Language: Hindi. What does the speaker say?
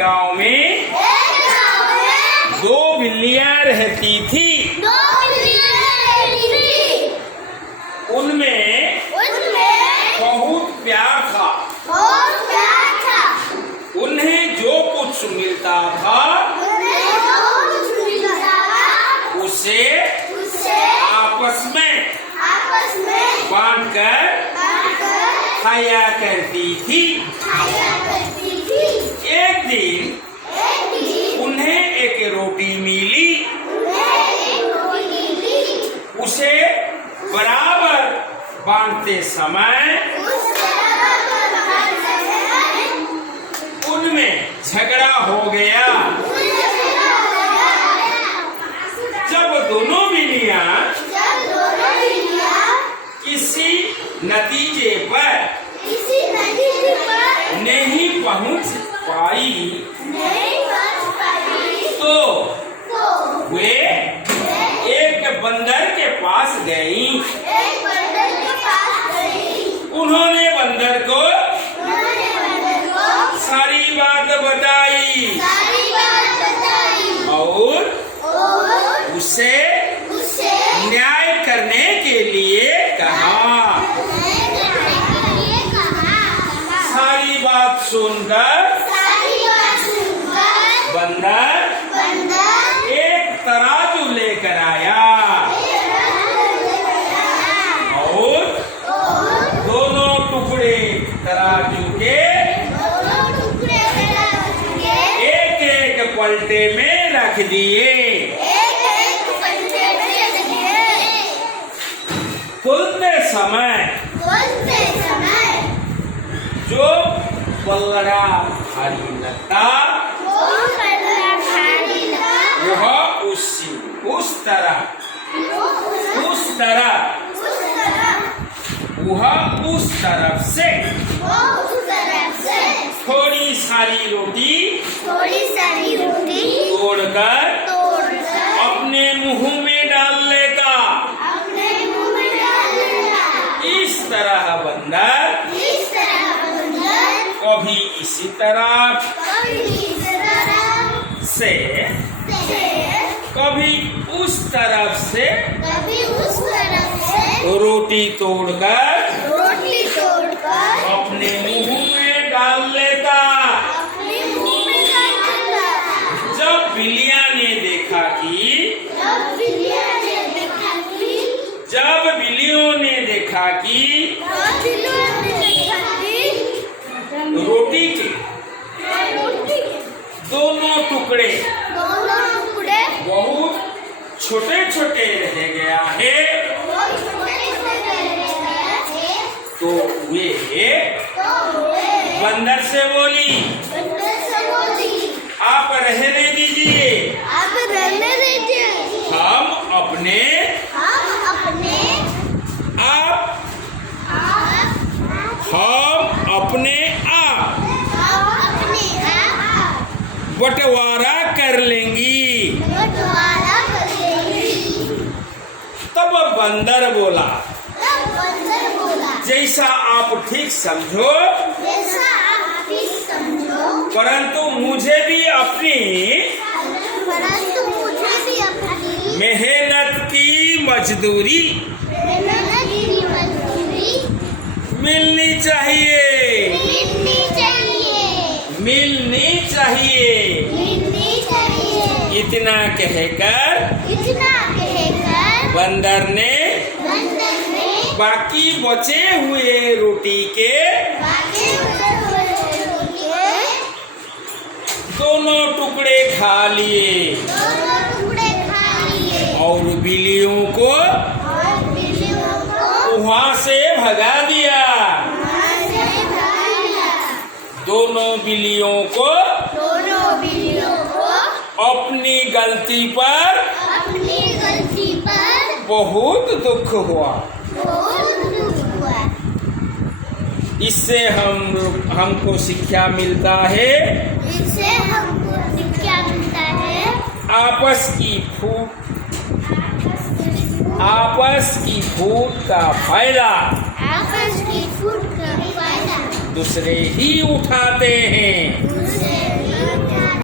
गांव में दो बिल्लियां रहती थी। उनमें बहुत प्यार था। उन्हें जो कुछ मिलता था उसे आपस में बांटकर खाया करती थी। एक दिन उन्हें एक रोटी मिली। उसे बराबर बांटते समय उनमें झगड़ा हो गया। जब दोनों बिल्लियां किसी नतीजे पर नहीं पहुंच पाई तो वे एक बंदर के पास गई। उन्होंने बंदर को सारी बात बताई और उसे न्याय करने के लिए कहा। सारी बात सुनकर बंदर एक तराजू लेकर आया और दोनों टुकड़े तराजू के एक एक पलटे में रख दिए। तुलते समय जो पलड़ा भारी लगता वह उस तरह वह उस तरफ से थोड़ी सारी रोटी तोड़कर अपने मुंह में डाल लेता। इस तरह बंदर कभी इसी तरफ से कभी उस तरफ से रोटी तोड़कर अपने मुंह में डाल लेता। जब बिल्लियां ने देखा कि रोटी के दोनों टुकड़े बहुत छोटे छोटे रह गया है तो वे बंदर से बोली आप रहने दीजिए। हम अपने आप बंटवारा कर लेंगी। तब बंदर बोला जैसा आप ठीक समझो परंतु मुझे भी अपनी मेहनत की मजदूरी मिलनी चाहिए। इतना कहकर बंदर ने बाकी बचे हुए रोटी के दोनों टुकड़े खा लिए और बिल्लियों को वहां से भगा दिया। दोनों बिल्लियों को अपनी गलती पर बहुत दुख हुआ। इससे हमको शिक्षा मिलता है आपस की फूट का फायदा दूसरे ही उठाते हैं।